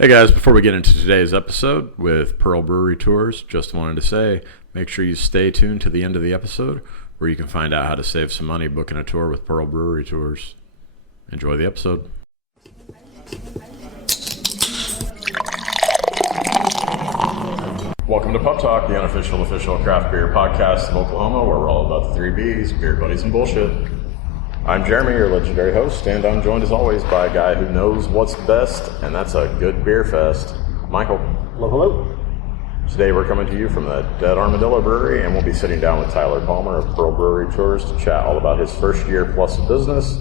Hey guys, before we get into today's episode with Pearl Brewery Tours, just wanted to say, make sure you stay tuned to the end of the episode where you can find out how to save some money booking a tour with Pearl Brewery Tours. Enjoy the episode. Welcome to Pub Talk, the unofficial official craft beer podcast of Oklahoma, where we're all about the three B's, beer buddies and bullshit. I'm Jeremy, your legendary host, and I'm joined as always by a guy who knows what's best, and that's a good beer fest. Michael. Hello, hello. Today we're coming to you from the Dead Armadillo Brewery, and we'll be sitting down with Tyler Palmer of Pearl Brewery Tours to chat all about his first year plus of business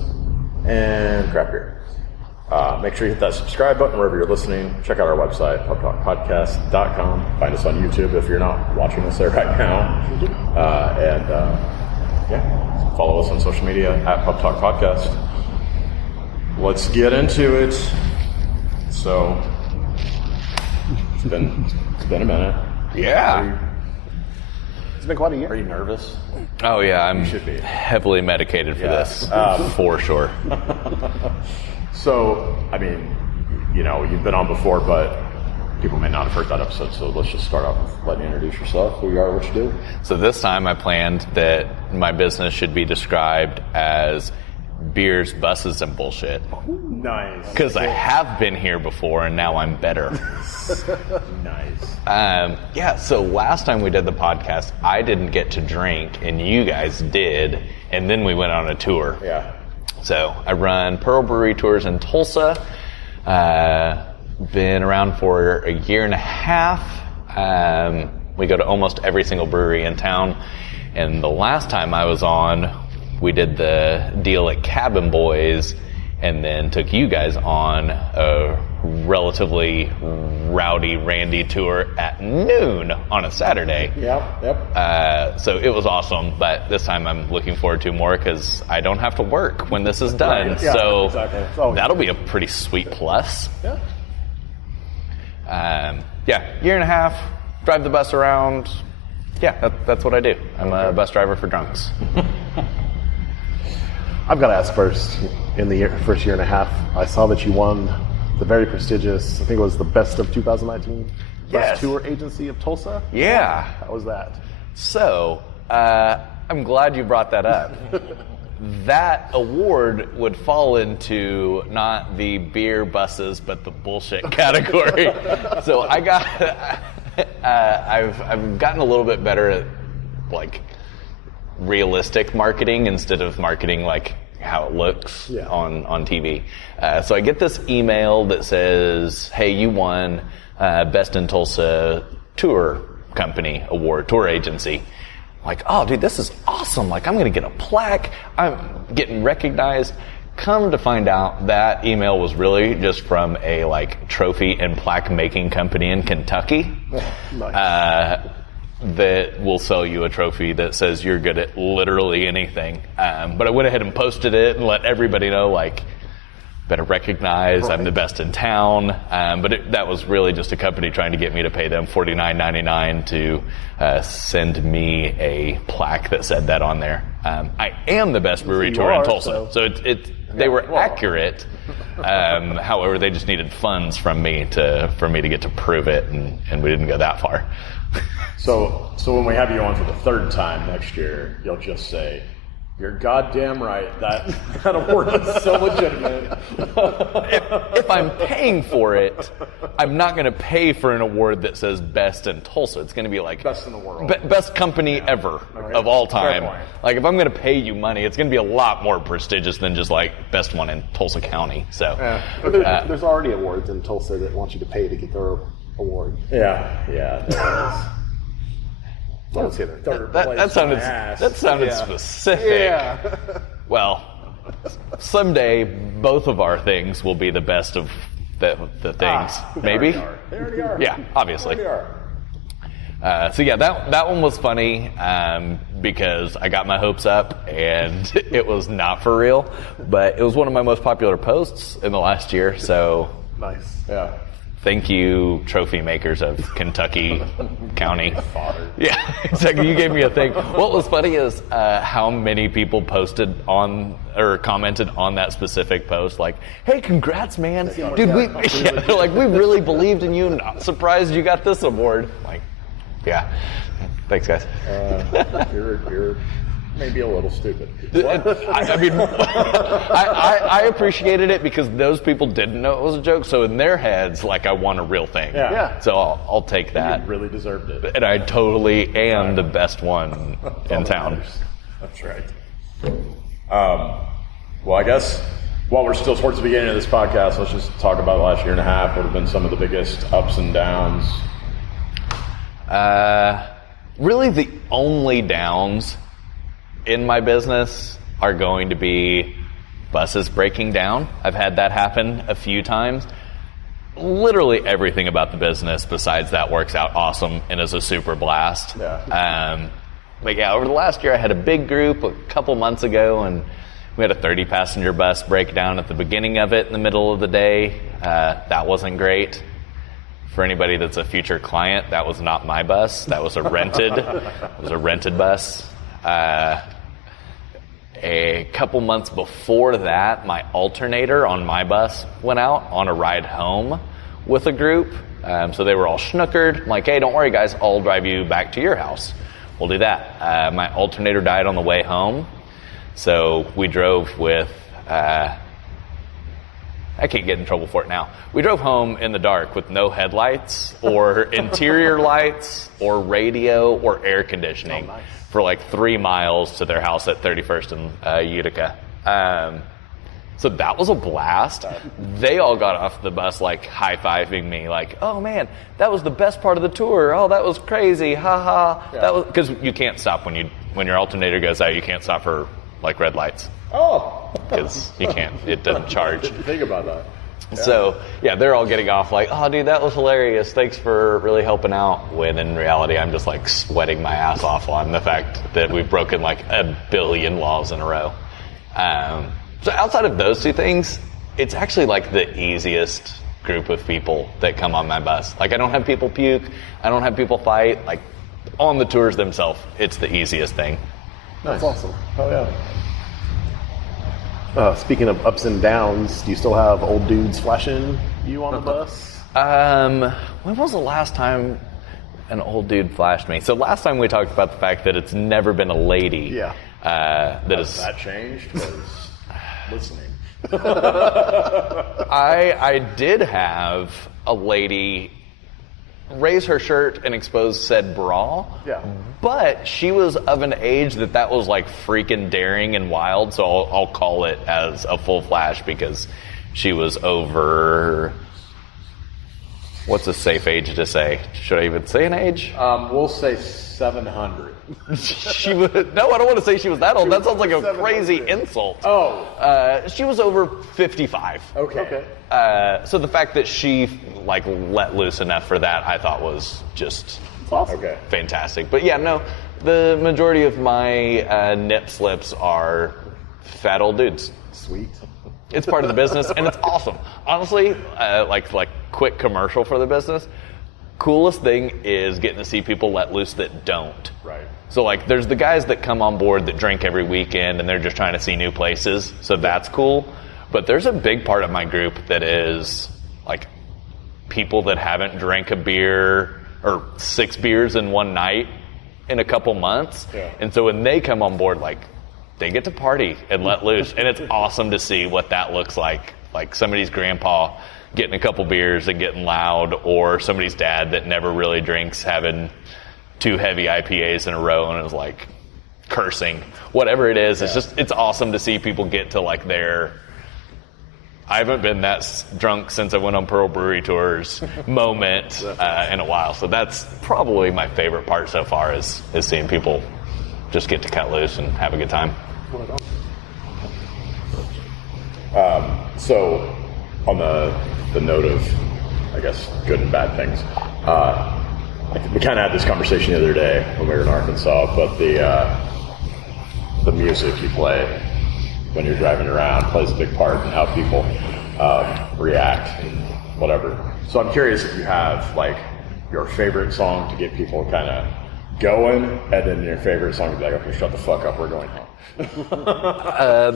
and craft beer. Make sure you hit that subscribe button wherever you're listening. Check out our website, pubtalkpodcast.com. Find us on YouTube if you're not watching us there right now. Follow us on social media at Pub Talk Podcast. Let's get into it. So, it's been a minute. Yeah. It's been quite a year. Are you nervous? Oh yeah, I'm should be. heavily medicated for this, for sure. So, I mean, you know, you've been on before, but people may not have heard that episode, so let's just start off with letting you introduce yourself, who you are, what you do. So this time I planned that my business should be described as beers, buses, and bullshit. Nice. Because I have been here before and now I'm better. Nice. So last time we did the podcast, I didn't get to drink and you guys did, and then we went on a tour. Yeah. So I run Pearl Brewery Tours in Tulsa. Been around for a year and a half. We go to almost every single brewery in town. And the last time I was on, we did the deal at Cabin Boys and then took you guys on a relatively rowdy, randy tour at noon on a Saturday. Yep. So it was awesome, but this time I'm looking forward to more because I don't have to work when this is done. Right. Yeah, so exactly. That'll be a pretty sweet plus. Yeah. Year and a half, drive the bus around. Yeah, that's what I do. I'm a bus driver for drunks. I've got to ask first, in the first year and a half, I saw that you won the very prestigious, I think it was the Best of 2019 Yes. Bus Tour Agency of Tulsa. Yeah. How was that? So, I'm glad you brought that up. That award would fall into not the beer buses, but the bullshit category. So I've gotten a little bit better at like realistic marketing instead of marketing like how it looks on TV. So I get this email that says, "Hey, you won Best in Tulsa Tour Company Award, Tour Agency." Like, oh, dude, this is awesome. Like, I'm going to get a plaque. I'm getting recognized. Come to find out, that email was really just from a, like, trophy and plaque making company in Kentucky. Nice. That will sell you a trophy that says you're good at literally anything. But I went ahead and posted it and let everybody know, like, better recognize I'm the best in town. But that was really just a company trying to get me to pay them $49.99 to send me a plaque that said that on there. I am the best brewery tour in Tulsa. So they were accurate. However, they just needed funds from me for me to get to prove it, and we didn't go that far. So when we have you on for the third time next year, you'll just say, "You're goddamn right. That award is so legitimate." If I'm paying for it, I'm not going to pay for an award that says best in Tulsa. It's going to be like Best in the world. Best company ever of all time. Fair point. Like if I'm going to pay you money, it's going to be a lot more prestigious than just like best one in Tulsa County. So But there's already awards in Tulsa that want you to pay to get their award. Yeah, there is. Don't say that. that sounded specific. Yeah. Well, someday both of our things will be the best of the things. Maybe. They already are. Yeah, obviously. They already are. That one was funny because I got my hopes up and it was not for real, but it was one of my most popular posts in the last year. So Nice. Yeah. Thank you, trophy makers of Kentucky County. Father. Yeah, exactly. You gave me a thing. What was funny is how many people posted on or commented on that specific post, like, "Hey, congrats, man! Dude, they're like, we really believed in you, and I'm surprised you got this award." Like, yeah, thanks, guys. You're maybe a little stupid. I mean, I appreciated it because those people didn't know it was a joke. So in their heads, like, I won a real thing. Yeah. So I'll take that. You really deserved it. And I totally am the best one in town. That's right. Well, I guess while we're still towards the beginning of this podcast, let's just talk about the last year and a half. What have been some of the biggest ups and downs? Really, the only downs in my business are going to be buses breaking down. I've had that happen a few times. Literally everything about the business besides that works out awesome and is a super blast. Yeah. But yeah, over the last year I had a big group a couple months ago, and we had a 30-passenger bus break down at the beginning of it in the middle of the day. That wasn't great. For anybody that's a future client, that was not my bus. That was a rented bus. A couple months before that, my alternator on my bus went out on a ride home with a group. So they were all schnookered. I'm like, hey, don't worry, guys. I'll drive you back to your house. We'll do that. My alternator died on the way home. So we drove with... I can't get in trouble for it now. We drove home in the dark with no headlights or interior lights or radio or air conditioning for like 3 miles to their house at 31st and Utica. So that was a blast. They all got off the bus like high-fiving me like, oh man, that was the best part of the tour. Oh, that was crazy. Ha ha. Yeah. That was because you can't stop when your alternator goes out. You can't stop for like red lights. Oh! Because you can't, it doesn't charge. Didn't think about that. Yeah. So, yeah, they're all getting off like, oh, dude, that was hilarious. Thanks for really helping out. When in reality, I'm just like sweating my ass off on the fact that we've broken like 1 billion laws in a row. So outside of those two things, it's actually like the easiest group of people that come on my bus. Like, I don't have people puke. I don't have people fight. Like, on the tours themselves, it's the easiest thing. That's awesome. Oh, yeah. Speaking of ups and downs, do you still have old dudes flashing you on the bus? When was the last time an old dude flashed me? So last time we talked about the fact that it's never been a lady. Yeah. That changed? Was listening. I did have a lady raise her shirt and expose said bra. Yeah. But she was of an age that was like freaking daring and wild, so I'll call it as a full flash because she was over... What's a safe age to say? Should I even say an age? We'll say 700. She was... No, I don't want to say she was that old. That sounds like a crazy insult. Oh. She was over 55. Okay. So the fact that she like let loose enough for that, I thought was just Awesome. Okay. fantastic. But yeah, no, the majority of my nip slips are fat old dudes. Sweet. It's part of the business, and it's awesome. Honestly, like quick commercial for the business. Coolest thing is getting to see people let loose that don't. Right. So like, there's the guys that come on board that drink every weekend, and they're just trying to see new places. So that's cool. But there's a big part of my group that is like people that haven't drank a beer or 6 beers in one night in a couple months. Yeah. And so when they come on board, like, they get to party and let loose. And it's awesome to see what that looks like. Like somebody's grandpa getting a couple beers and getting loud, or somebody's dad that never really drinks having 2 heavy IPAs in a row and is like cursing. Whatever it is, it's awesome to see people get to like their... I haven't been that drunk since I went on Pearl Brewery tours moment in a while. So that's probably my favorite part so far is seeing people just get to cut loose and have a good time. So on the note of, I guess, good and bad things, we kind of had this conversation the other day when we were in Arkansas, but the music you play when you're driving around plays a big part in how people react and whatever. So I'm curious if you have like your favorite song to get people kind of going, and then your favorite song to be like, okay, shut the fuck up, we're going home.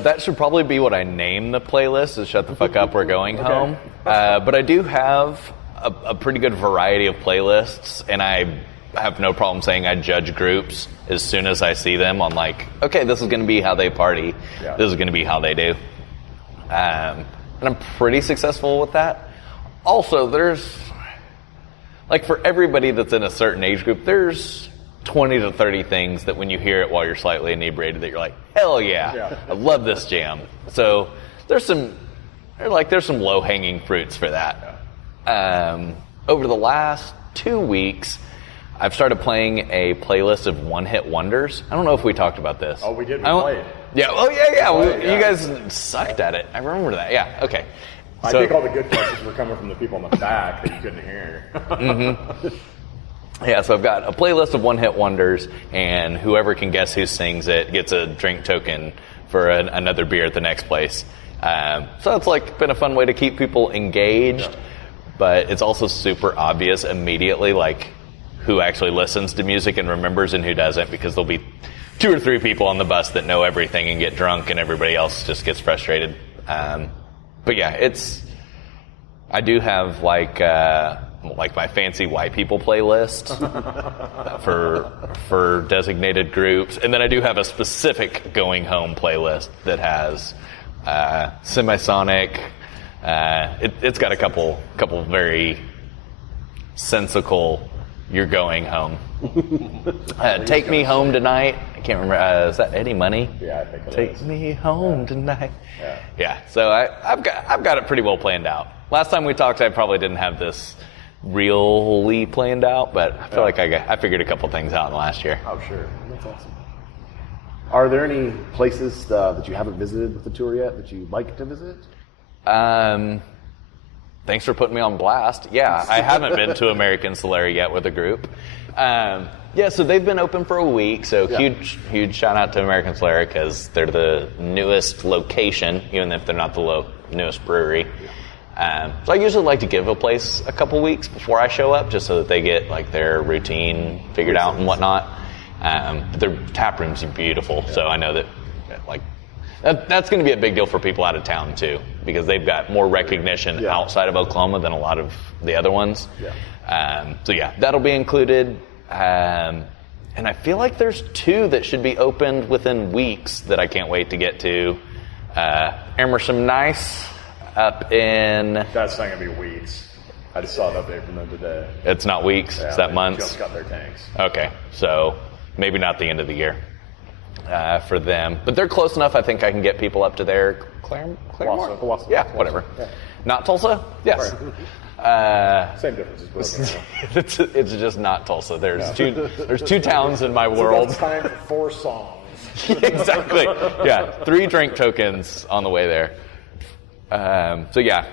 That should probably be what I name the playlist, is Shut the Fuck Up, We're Going Home. But I do have a pretty good variety of playlists, and I have no problem saying I judge groups as soon as I see them on like, okay, this is going to be how they party. Yeah. This is going to be how they do. And I'm pretty successful with that. Also, there's, like for everybody that's in a certain age group, there's 20 to 30 things that when you hear it while you're slightly inebriated that you're like, hell yeah. I love this jam. So there's some low-hanging fruits for that. Over the last 2 weeks, I've started playing a playlist of one-hit wonders. I don't know if we talked about this. Oh, we did. We played. Yeah. Oh, yeah. Yeah. You guys sucked at it. I remember that. Yeah. Okay. I think all the good questions were coming from the people in the back that you couldn't hear. Yeah, so I've got a playlist of one-hit wonders, and whoever can guess who sings it gets a drink token for another beer at the next place. So it's like been a fun way to keep people engaged, but it's also super obvious immediately, like who actually listens to music and remembers and who doesn't, because there'll be 2 or 3 people on the bus that know everything and get drunk, and everybody else just gets frustrated. But yeah, I do have like my fancy white people playlist for designated groups, and then I do have a specific going home playlist that has Semisonic. It's got a couple very sensical "You're Going Home." Take Me Home Tonight. I can't remember. Is that Eddie Money? Yeah, I think it Take is. me home tonight. Yeah. Yeah. So I've got it pretty well planned out. Last time we talked, I probably didn't have this really planned out, but I feel like I figured a couple things out in the last year. Oh, sure. That's awesome. Are there any places that you haven't visited with the tour yet that you'd like to visit? Thanks for putting me on blast. Yeah, I haven't been to American Solera yet with a group. Yeah, so they've been open for a week, so huge shout out to American Solera because they're the newest location, even if they're not the newest brewery. So I usually like to give a place a couple weeks before I show up, just so that they get like their routine figured out and whatnot. But their tap rooms are beautiful, so I know that like that's going to be a big deal for people out of town too, because they've got more recognition outside of Oklahoma than a lot of the other ones. So yeah, that'll be included. And I feel like there's 2 that should be opened within weeks that I can't wait to get to. Emerson Nice up in... That's not going to be weeks. I just saw an update from them today. It's not weeks, Yeah, is that they months? just got their tanks. Okay, so maybe not the end of the year for them. But they're close enough, I think I can get people up to their Claremore? Wausau. Yeah, whatever. Yeah. Not Tulsa? Yes. Same difference as Broken Arrow. It's just not Tulsa. There's two towns in my world. It's time for 4 songs. Exactly. Yeah, 3 drink tokens on the way there. So yeah,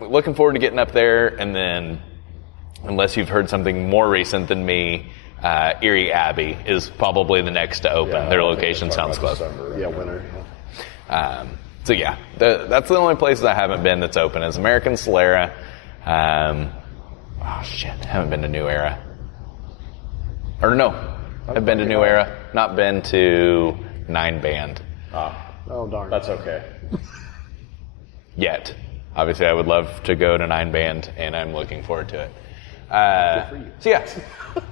looking forward to getting up there, and then, unless you've heard something more recent than me, Erie Abbey is probably the next to open. Yeah, Their I think location they're talking sounds about close. December. Yeah, winter. So yeah, that's the only places I haven't been that's open is American Solera. Oh shit, haven't been to New Era. Or no, I've been to New Era, not been to 9 Band Oh, darn. That's okay. yet. Obviously, I would love to go to 9 Band, and I'm looking forward to it. So yeah,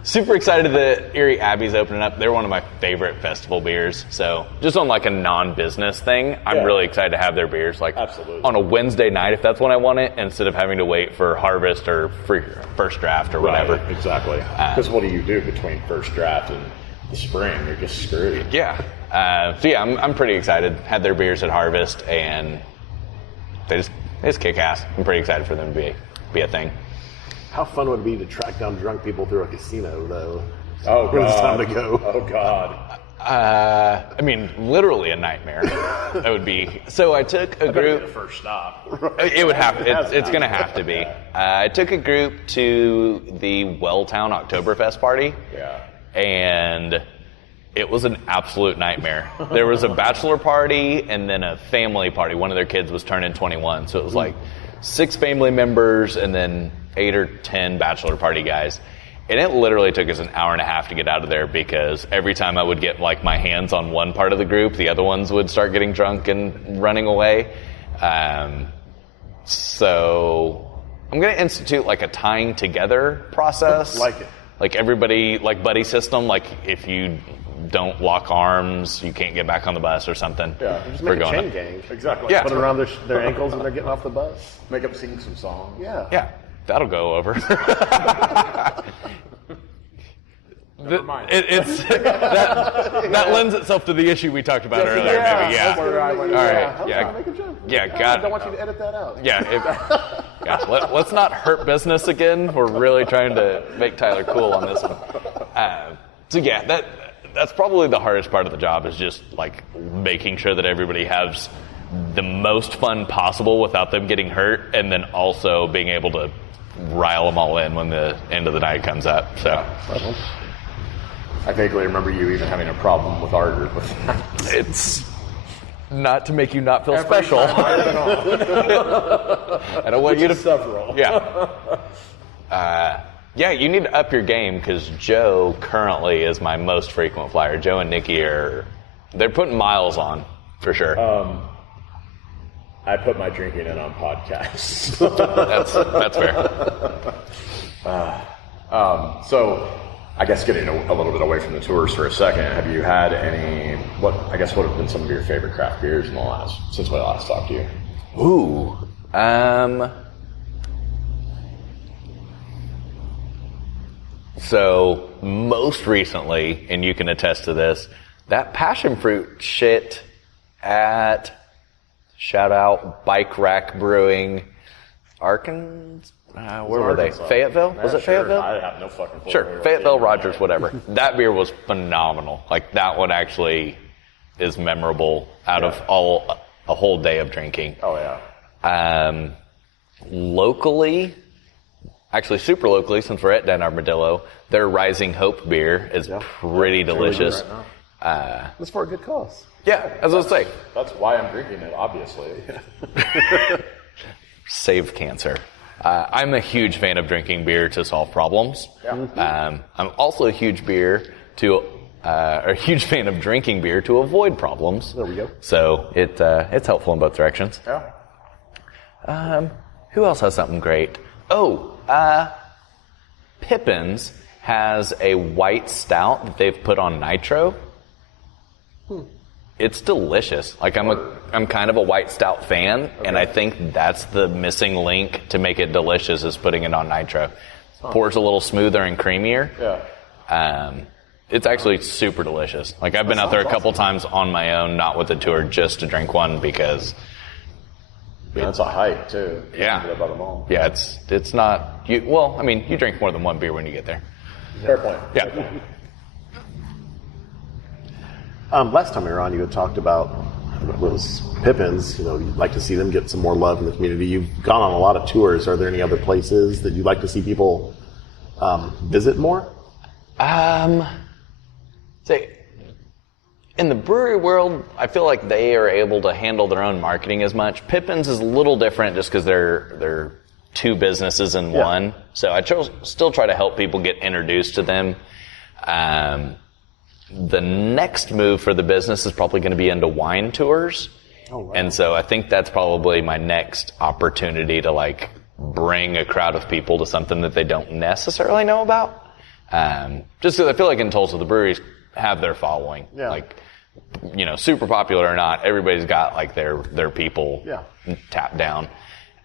super excited that Erie Abbey's opening up. They're one of my favorite festival beers. So just on like a non-business thing, I'm really excited to have their beers like Absolutely. on a Wednesday night if that's when I want it, instead of having to wait for Harvest or First Draft or whatever. Right, exactly. Because what do you do between first draft and the spring? You're just screwed. Yeah. So yeah, I'm pretty excited. Had their beers at Harvest, and they just kick ass. I'm pretty excited for them to be a thing. How fun would it be to track down drunk people through a casino, though? Oh, when it's time God. to go. Oh, God. I mean, literally a nightmare. That would be. So I took a That'd be group. the first stop. It would have. It's going to have to be. I took a group to the Welltown Oktoberfest party. Yeah. And it was an absolute nightmare. There was a bachelor party and then a family party. One of their kids was turning 21, so it was like 6 family members and then 8 or 10 bachelor party guys. And it literally took us an hour and a half to get out of there because every time I would get like my hands on one part of the group, the other ones would start getting drunk and running away. So I'm going to institute like a tying together process. Like it. Like everybody, like buddy system, like if you don't lock arms, you can't get back on the bus or something. Yeah, just make a chain gang. Exactly. Yeah. Put it around their ankles when they're getting off the bus. Make them sing some songs. Yeah. Yeah, that'll go over. Never mind. That lends itself to the issue we talked about earlier. Yeah. Maybe, yeah. That's where I went. All right. I was Yeah. trying to make a joke. Yeah, I got don't it. want you to edit that out. Yeah. Let's not hurt business again. We're really trying to make Tyler cool on this one. So yeah, that's probably the hardest part of the job is just like making sure that everybody has the most fun possible without them getting hurt, and then also being able to rile them all in when the end of the night comes up. So. I vaguely remember you even having a problem with our group with that. It's not to make you not feel special. I don't want you to several. Yeah. Yeah, you need to up your game because Joe currently is my most frequent flyer. Joe and Nikki they're putting miles on for sure. I put my drinking in on podcasts. That's fair. So, I guess getting a little bit away from the tours for a second, have you had any? What have been some of your favorite craft beers since we last talked to you? Ooh. So most recently, and you can attest to this, that passion fruit shit at shout out Bike Rack Brewing, Arkansas. Where were they? Fayetteville? Was it Fayetteville? I have no fucking clue. Sure, Fayetteville, Rogers, whatever. That beer was phenomenal. Like that one actually is memorable out of a whole day of drinking. Oh yeah. Locally, actually super locally, since we're at Den Armadillo, their Rising Hope beer is pretty delicious. Right It's for a good cause. Yeah, as I was saying, That's why I'm drinking it, obviously. save cancer. I'm a huge fan of drinking beer to solve problems. Yeah. I'm also a huge huge fan of drinking beer to avoid problems. There we go. So it's helpful in both directions. Yeah. Who else has something great? Pippin's has a white stout that they've put on nitro. It's delicious. Like I'm kind of a white stout fan, and I think that's the missing link to make it delicious is putting it on nitro. Pours a little smoother and creamier. Yeah. It's actually super delicious. Like I've been out there a couple times on my own, not with the tour, just to drink one because. Yeah, it's a hike too. Yeah. About them all. Yeah, it's not. You drink more than one beer when you get there. Fair point. Yeah. Last time we were on, you had talked about those Pippins. You'd like to see them get some more love in the community. You've gone on a lot of tours. Are there any other places that you'd like to see people visit more? Say, in the brewery world, I feel like they are able to handle their own marketing as much. Pippin's is a little different just because they're two businesses in one. So I still try to help people get introduced to them. The next move for the business is probably going to be into wine tours. Oh, wow. And so I think that's probably my next opportunity to like bring a crowd of people to something that they don't necessarily know about. Just because I feel like in Tulsa, the breweries have their following. Yeah. Like, super popular or not, everybody's got like their people tapped down.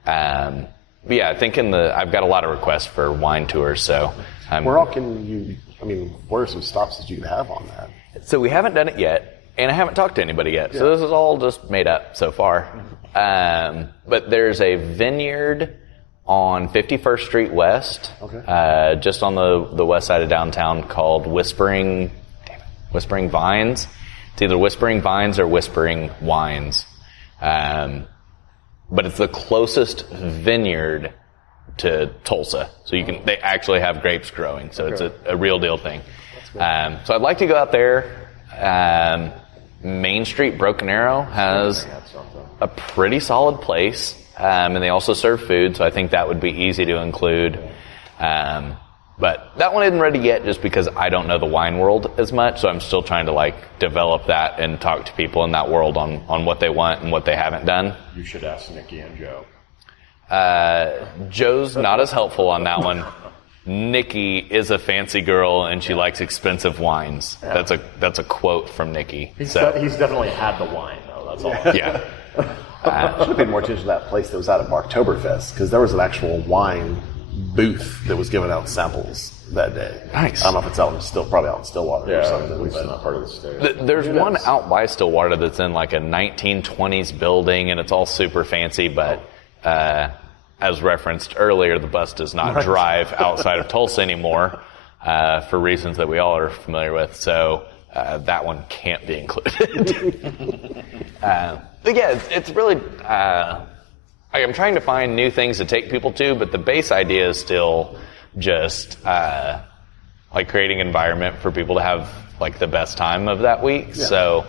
But yeah, I think I've got a lot of requests for wine tours, so Where all can you? What are some stops that you could have on that? So we haven't done it yet, and I haven't talked to anybody yet. So this is all just made up so far. But there's a vineyard on 51st Street West, just on the west side of downtown, called Whispering Vines. It's either Whispering Vines or Whispering Wines. But it's the closest vineyard to Tulsa. So they actually have grapes growing. So it's a real deal thing. So I'd like to go out there. Main Street Broken Arrow has a pretty solid place. and they also serve food, so I think that would be easy to include. But that one isn't ready yet just because I don't know the wine world as much, so I'm still trying to like develop that and talk to people in that world on what they want and what they haven't done. You should ask Nikki and Joe. Joe's not as helpful on that one. Nikki is a fancy girl and she likes expensive wines. Yeah. That's a quote from Nikki. He's definitely had the wine though. That's all. Yeah. I should have paid more attention to that place that was out at Marktoberfest, because there was an actual wine booth that was giving out samples that day. Nice. I don't know if it's probably out in Stillwater or something. At least in that part of the state. There's one out by Stillwater that's in like a 1920s building, and it's all super fancy, but as referenced earlier, the bus does not drive outside of Tulsa anymore for reasons that we all are familiar with, so that one can't be included. But yeah, it's really... I'm trying to find new things to take people to, but the base idea is still just like creating an environment for people to have like the best time of that week. Yeah. So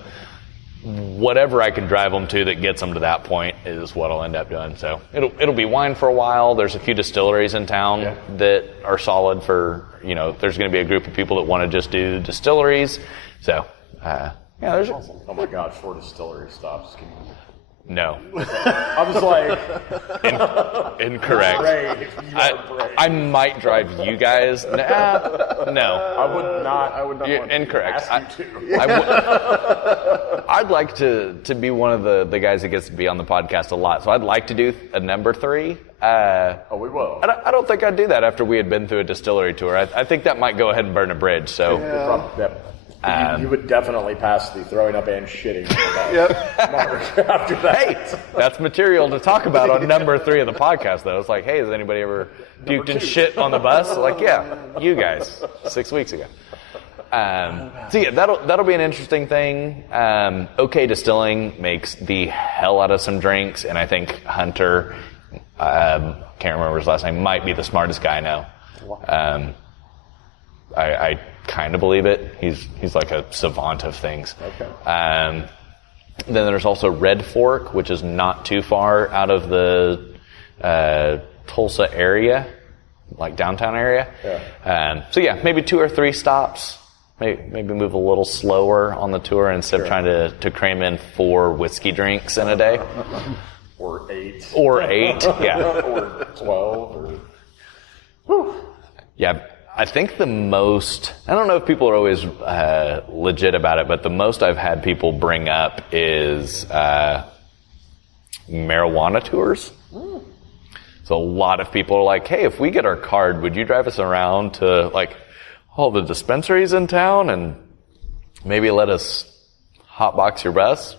whatever I can drive them to that gets them to that point is what I'll end up doing. So it'll be wine for a while. There's a few distilleries in town that are solid for, there's going to be a group of people that want to just do distilleries. So there's awesome. Oh my God, 4 distillery stops. No. I was like... Incorrect. Brave. I might drive you guys. No. I would not You're want incorrect. to ask you to. I'd like to be one of the guys that gets to be on the podcast a lot. So I'd like to do a number 3. We will. I don't think I'd do that after we had been through a distillery tour. I think that might go ahead and burn a bridge. So you would definitely pass the throwing up and shitting mark after that. Hey, that's material to talk about on number 3 of the podcast, though. It's like, hey, has anybody ever puked and shit on the bus? Like, yeah, you guys, 6 weeks ago. So yeah, that'll be an interesting thing. OK Distilling makes the hell out of some drinks, and I think Hunter, can't remember his last name, might be the smartest guy I know. I kind of believe it. He's like a savant of things. Okay. Then there's also Red Fork, which is not too far out of the Tulsa area, like downtown area. Yeah. So yeah, maybe 2 or 3 stops. Maybe move a little slower on the tour instead of trying to cram in 4 whiskey drinks in a day. Or 8. Or 8, yeah. Or 12. Whew. Yeah. I think the most, I don't know if people are always legit about it, but the most I've had people bring up is marijuana tours. So a lot of people are like, hey, if we get our card, would you drive us around to like all the dispensaries in town and maybe let us hotbox your bus?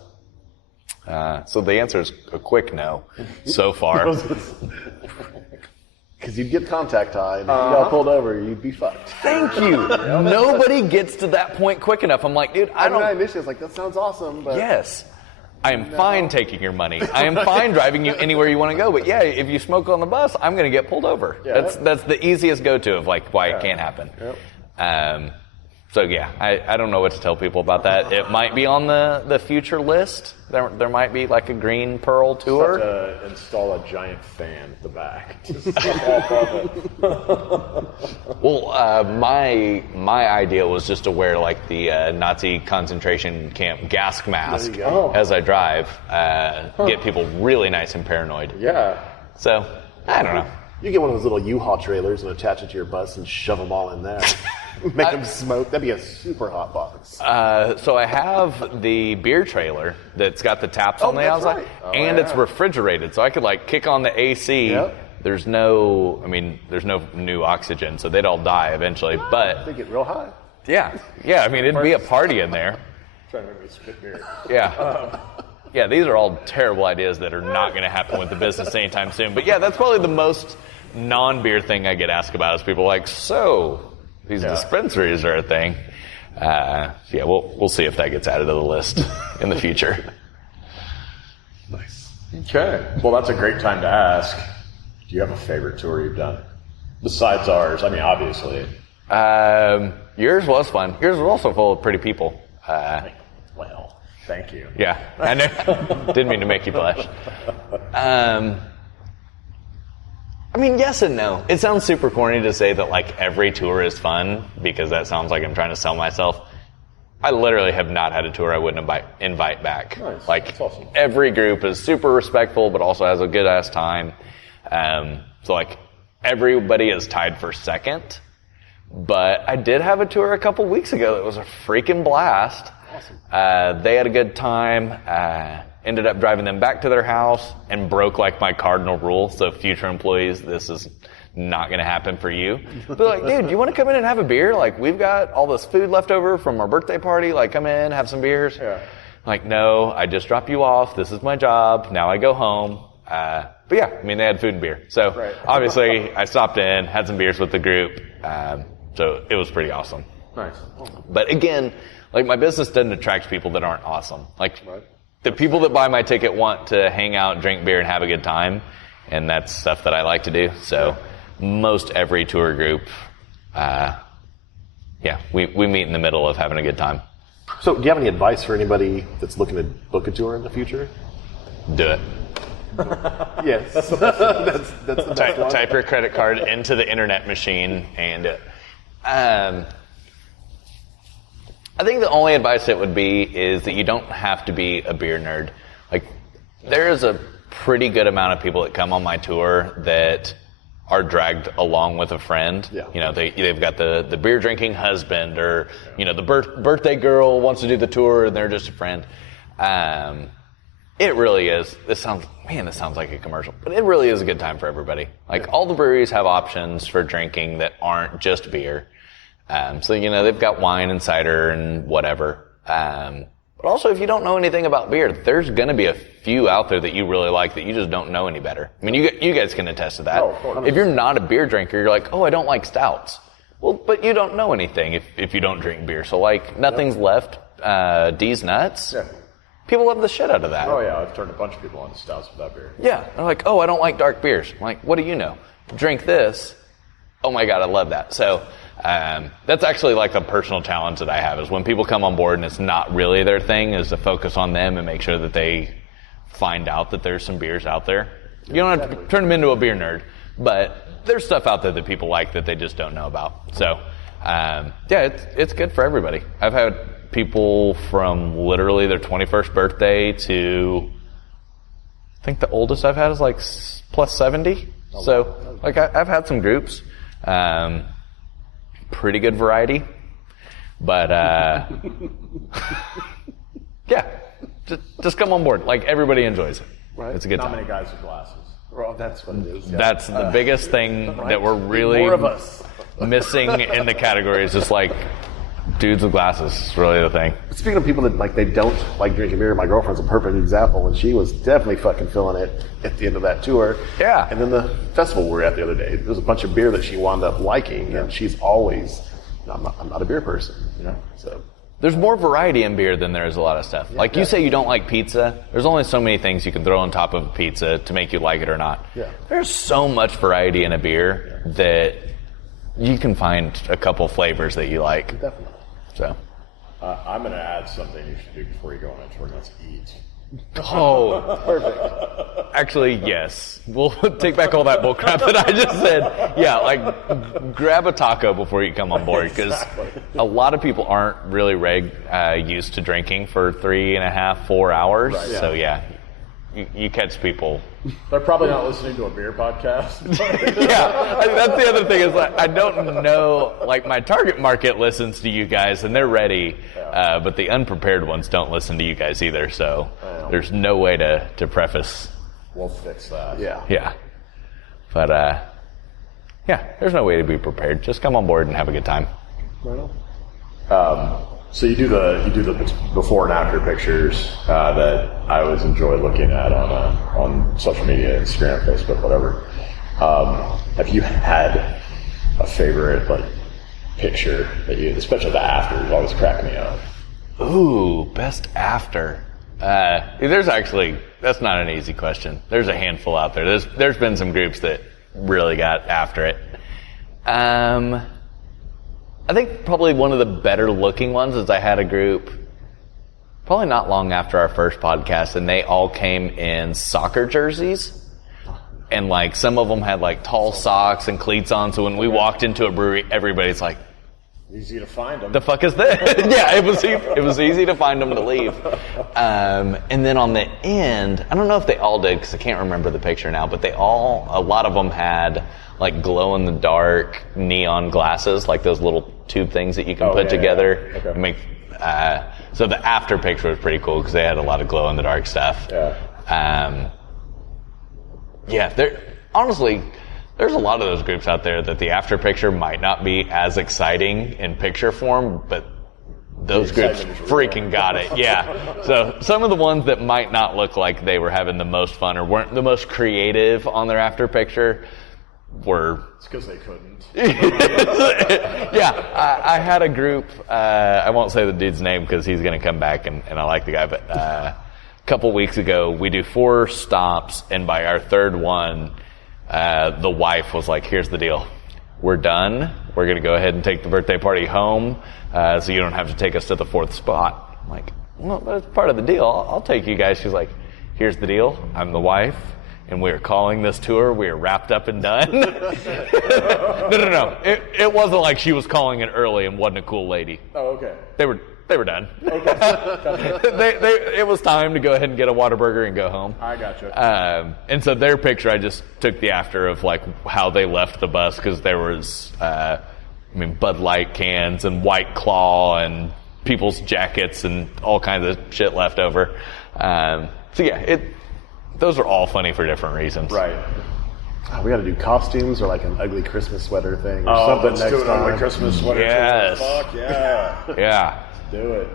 So the answer is a quick no so far. Because you'd get contact high, and if you got pulled over, you'd be fucked. Thank you. Nobody gets to that point quick enough. I'm like, dude, I don't... initially was like, that sounds awesome, but... Yes. I am fine taking your money. I am fine driving you anywhere you want to go. But yeah, if you smoke on the bus, I'm going to get pulled over. Yeah. That's the easiest go-to of like why it can't happen. Yep. So yeah, I don't know what to tell people about that. It might be on the future list. There might be like a Green Pearl tour. To install a giant fan at the back. Well, my idea was just to wear like the Nazi concentration camp gas mask as I drive, get people really nice and paranoid. Yeah. So I don't know. You get one of those little U-Haul trailers and attach it to your bus and shove them all in there. Make them smoke. That'd be a super hot box. So I have the beer trailer that's got the taps on the outside, and it's refrigerated, so I could like kick on the AC. Yep. There's no new oxygen, so they'd all die eventually. But they get real hot. Yeah. I mean, it'd be a party in there. Trying to make me spit beer. Yeah. Yeah, these are all terrible ideas that are not going to happen with the business anytime soon. But yeah, that's probably the most non-beer thing I get asked about is people like, so these dispensaries are a thing. Yeah, we'll see if that gets added to the list in the future. Nice. Okay. Well, that's a great time to ask. Do you have a favorite tour you've done? Besides ours. I mean, obviously. Yours was fun. Yours was also full of pretty people. Well, thank you. Yeah, I know. Didn't mean to make you blush. I mean, yes and no. It sounds super corny to say that like every tour is fun because that sounds like I'm trying to sell myself. I literally have not had a tour I wouldn't invite back. Nice. Like That's awesome. every group is super respectful, but also has a good ass time. So like everybody is tied for second. But I did have a tour a couple weeks ago that was a freaking blast. Awesome. They had a good time. Ended up driving them back to their house and broke like my cardinal rule. So future employees, this is not going to happen for you. They're like, dude, you want to come in and have a beer? Like, we've got all this food left over from our birthday party. Like, come in, have some beers. Yeah. Like, no, I just dropped you off. This is my job. Now I go home. But yeah, I mean, they had food and beer. So Right. obviously I stopped in, had some beers with the group. So it was pretty awesome. Nice. But again, like my business doesn't attract people that aren't awesome. Like Right. the people that buy my ticket want to hang out, drink beer, and have a good time. And that's stuff that I like to do. So most every tour group, we meet in the middle of having a good time. So, do you have any advice for anybody that's looking to book a tour in the future? Do it. Yes. that's the best one. Type your credit card into the internet machine and I think the only advice it would be is that you don't have to be a beer nerd. Like, there is a pretty good amount of people that come on my tour that are dragged along with a friend. Yeah. You know, they've got the beer drinking husband, or, you know, the birthday girl wants to do the tour and they're just a friend. It really is. This sounds like a commercial, but it really is a good time for everybody. Like, all the breweries have options for drinking that aren't just beer. So, you know, they've got wine and cider and whatever. But also, if you don't know anything about beer, there's going to be a few out there that you really like that you just don't know any better. I mean, you guys can attest to that. Oh, of course. If you're not a beer drinker, you're like, oh, I don't like stouts. Well, but you don't know anything if you don't drink beer. So, like, nothing's left. D's nuts. Yeah. People love the shit out of that. Oh yeah, I've turned a bunch of people on to stouts without beer. Yeah. They're like, oh, I don't like dark beers. I'm like, what do you know? Drink this. Oh my God, I love that. So that's actually like a personal challenge that I have, is when people come on board and it's not really their thing, is to focus on them and make sure that they find out that there's some beers out there. You don't have to turn them into a beer nerd, but there's stuff out there that people like that they just don't know about. So it's good for everybody. I've had people from literally their 21st birthday to, I think the oldest I've had is like plus 70. So like I've had some groups, pretty good variety, but yeah, just come on board. Like, everybody enjoys it. Right. It's a good Not time. many guys with glasses. Well, that's what it is. Yeah. That's the biggest thing that we're really More of us. missing in the category, is just like dudes with glasses is really the thing. Speaking of people that like they don't like drinking beer, my girlfriend's a perfect example, and she was definitely fucking feeling it at the end of that tour. Yeah. And then the festival we were at the other day, there was a bunch of beer that she wound up liking, and she's always, I'm not a beer person, you know. So There's more variety in beer than there is a lot of stuff. Like, you say you don't like pizza. There's only so many things you can throw on top of a pizza to make you like it or not. Yeah. There's so much variety in a beer that you can find a couple flavors that you like. definitely. So. I'm going to add something you should do before you go on a tour, and that's eat. Oh, perfect. Actually, yes. We'll take back all that bullcrap that I just said. Yeah, like, grab a taco before you come on board, because a lot of people aren't really used to drinking for 3.5, 4 hours. Right, yeah. So yeah, you catch people. They're probably not listening to a beer podcast. Yeah, that's the other thing, is like, I don't know, like, my target market listens to you guys and they're ready, but the unprepared ones don't listen to you guys either, so there's no way to preface. We'll fix that. Yeah. Yeah. But, yeah, there's no way to be prepared. Just come on board and have a good time. So you do the before and after pictures that I always enjoy looking at on social media, Instagram, Facebook, whatever. Have you had a favorite like picture that you, especially the afters, always crack me up? Ooh, best after. There's actually, that's not an easy question. There's a handful out there. There's been some groups that really got after it. I think probably one of the better looking ones is I had a group probably not long after our first podcast, and they all came in soccer jerseys. and like some of them had like tall socks and cleats on. So when we walked into a brewery, everybody's like, Easy to find them. the fuck is this? Yeah, it was easy to find them to leave. And then on the end, I don't know if they all did because I can't remember the picture now, but a lot of them had like glow in the dark neon glasses, like those little tube things that you can put together. Yeah. Okay. Make, so the after picture was pretty cool because they had a lot of glow in the dark stuff. Honestly, there's a lot of those groups out there that the after picture might not be as exciting in picture form, but those groups freaking got it. Yeah. So some of the ones that might not look like they were having the most fun or weren't the most creative on their after picture were. It's because they couldn't. Yeah. I had a group, I won't say the dude's name because he's going to come back and I like the guy, but a couple weeks ago, we do 4 stops, and by our third one, the wife was like, here's the deal. We're done. We're going to go ahead and take the birthday party home, so you don't have to take us to the 4th spot. I'm like, well, that's part of the deal. I'll take you guys. She's like, here's the deal. I'm the wife, and we're calling this tour. We are wrapped up and done. No. It wasn't like she was calling it early and wasn't a cool lady. Oh, okay. They were done. Okay. It was time to go ahead and get a Whataburger and go home. I gotcha. And so their picture, I just took the after of like how they left the bus because there was, Bud Light cans and White Claw and people's jackets and all kinds of shit left over. Those are all funny for different reasons. Right. We got to do costumes or like an ugly Christmas sweater thing or Oh, something let's next do it on time. the Christmas sweater. Yes. Fuck yeah. Yeah. Do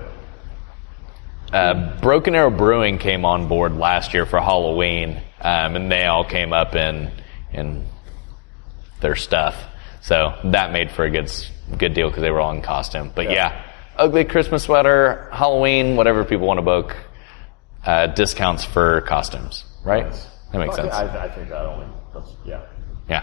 it. Broken Arrow Brewing came on board last year for Halloween, and they all came up in their stuff. So that made for a good deal because they were all in costume. But yeah, ugly Christmas sweater, Halloween, whatever people want to book, discounts for costumes, right? Nice. That makes sense. I think that only. Yeah. Yeah.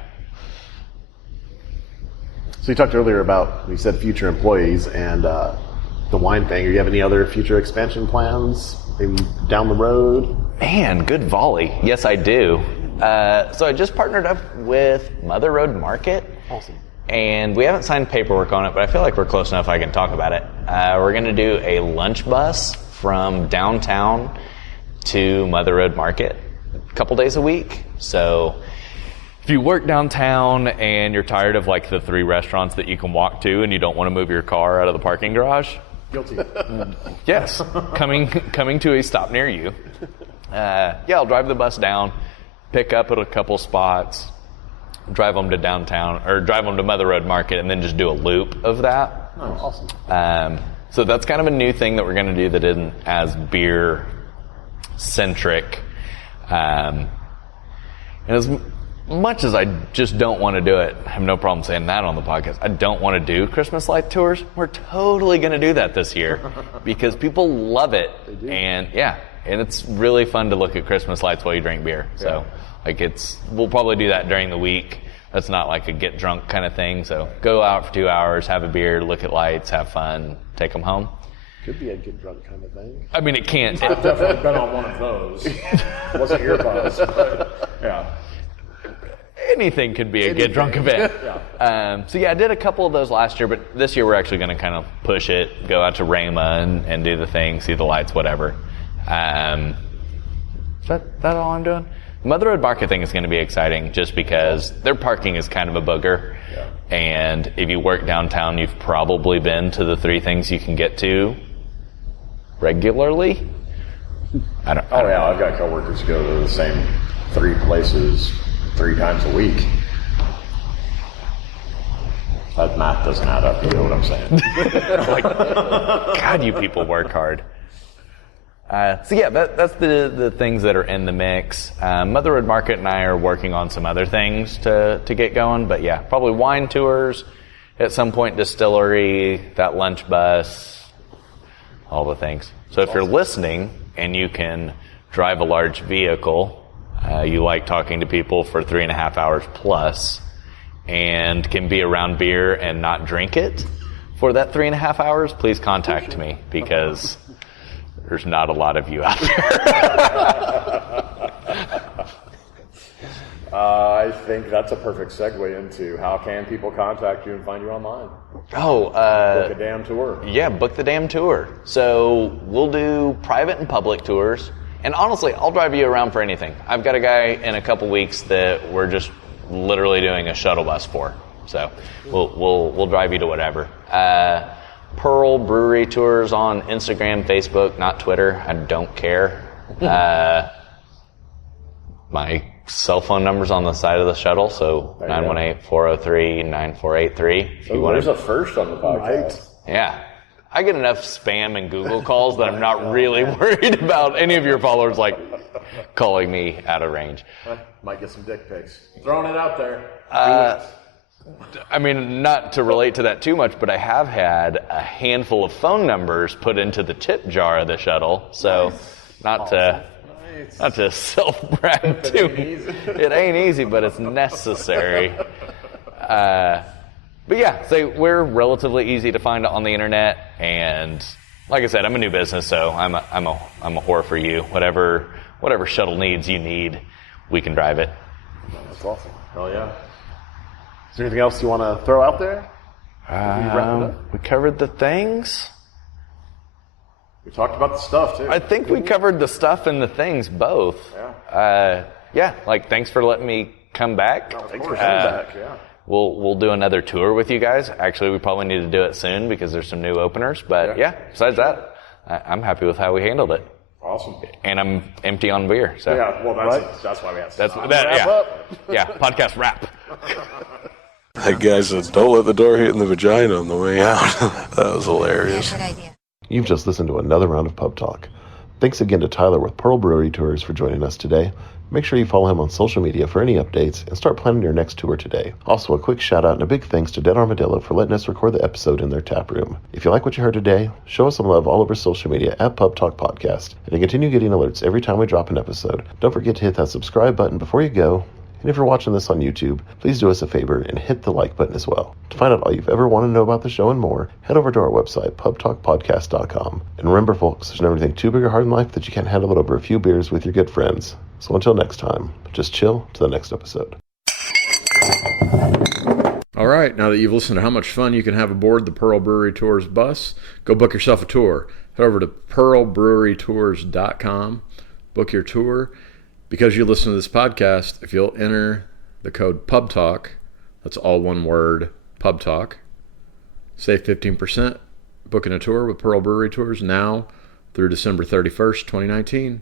So you talked earlier about, you said future employees and the wine thing. Do you have any other future expansion plans down the road? Man, good volley. Yes, I do. So I just partnered up with Mother Road Market. Awesome. And we haven't signed paperwork on it, but I feel like we're close enough I can talk about it. We're going to do a lunch bus from downtown to Mother Road Market a couple days a week. So if you work downtown and you're tired of like the 3 restaurants that you can walk to and you don't want to move your car out of the parking garage, Guilty. yes, coming to a stop near you. I'll drive the bus down, pick up at a couple spots, drive them to downtown or drive them to Mother Road Market, and then just do a loop of that. Oh, awesome. So that's kind of a new thing that we're going to do that isn't as beer centric. And as much as I just don't want to do it, I have no problem saying that on the podcast. I don't want to do Christmas light tours. We're totally going to do that this year because people love it. They do. And it's really fun to look at Christmas lights while you drink beer. So we'll probably do that during the week. That's not like a get drunk kind of thing. So go out for 2 hours, have a beer, look at lights, have fun, take them home. Could be a get drunk kind of thing. I mean, it can't. I've definitely been on one of those. It wasn't your buzz, but yeah. Anything could be a get drunk event. I did a couple of those last year, but this year we're actually going to kind of push it, go out to Rama and do the thing, see the lights, whatever. Is that all I'm doing? Mother Road Market thing is going to be exciting just because their parking is kind of a booger. Yeah. And if you work downtown, you've probably been to the 3 things you can get to regularly. I don't know. I've got coworkers who go to the same 3 places 3 times a week. That math doesn't add up, you know what I'm saying? Like, God, you people work hard. That's the things that are in the mix. Mother Road Market and I are working on some other things to get going, but yeah, probably wine tours, at some point distillery, that lunch bus, all the things. So if you're listening and you can drive a large vehicle, you like talking to people for 3.5 hours plus, and can be around beer and not drink it for that 3.5 hours, please contact me because there's not a lot of you out I think that's a perfect segue into how can people contact you and find you online? Book a damn tour. Yeah, book the damn tour. So we'll do private and public tours. And honestly, I'll drive you around for anything. I've got a guy in a couple weeks that we're just literally doing a shuttle bus for. So we'll drive you to whatever. Pearl Brewery Tours on Instagram, Facebook, not Twitter. I don't care. My cell phone number's on the side of the shuttle, so 918-403-9483. So there's a first on the podcast. Right. Yeah. I get enough spam and Google calls that I'm not really worried about any of your followers like calling me out of range. Might get some dick pics. Throwing it out there. I mean, not to relate to that too much, but I have had a handful of phone numbers put into the tip jar of the shuttle. So not to self-brag too. It ain't easy, but it's necessary. But yeah, so we're relatively easy to find on the internet, and like I said, I'm a new business, so I'm a whore for you. Whatever shuttle needs you need, we can drive it. That's awesome. Oh yeah. Is there anything else you want to throw out there? We covered the things. We talked about the stuff too. I think we covered the stuff and the things both. Yeah. Like thanks for letting me come back. Thanks for coming back. Yeah. We'll do another tour with you guys. Actually, we probably need to do it soon because there's some new openers. But yeah besides that, I'm happy with how we handled it. Awesome. And I'm empty on beer. So Yeah. Well, that's why we have to stop. wrap up. Yeah. Podcast wrap. That guy said, "Don't let the door hit in the vagina on the way out." That was hilarious. Good idea. You've just listened to another round of Pub Talk. Thanks again to Tyler with Pearl Brewery Tours for joining us today. Make sure you follow him on social media for any updates and start planning your next tour today. Also, a quick shout out and a big thanks to Dead Armadillo for letting us record the episode in their tap room. If you like what you heard today, show us some love all over social media at Pub Talk Podcast. And to continue getting alerts every time we drop an episode, don't forget to hit that subscribe button before you go. And if you're watching this on YouTube, please do us a favor and hit the like button as well. To find out all you've ever wanted to know about the show and more, head over to our website, pubtalkpodcast.com. And remember, folks, there's never anything too big or hard in life that you can't handle it over a few beers with your good friends. So until next time, just chill to the next episode. All right, now that you've listened to how much fun you can have aboard the Pearl Brewery Tours bus, go book yourself a tour. Head over to pearlbrewerytours.com, book your tour. Because you listen to this podcast, if you'll enter the code PUBTALK, that's all one word, PUBTALK, save 15%, booking a tour with Pearl Brewery Tours now through December 31st, 2019.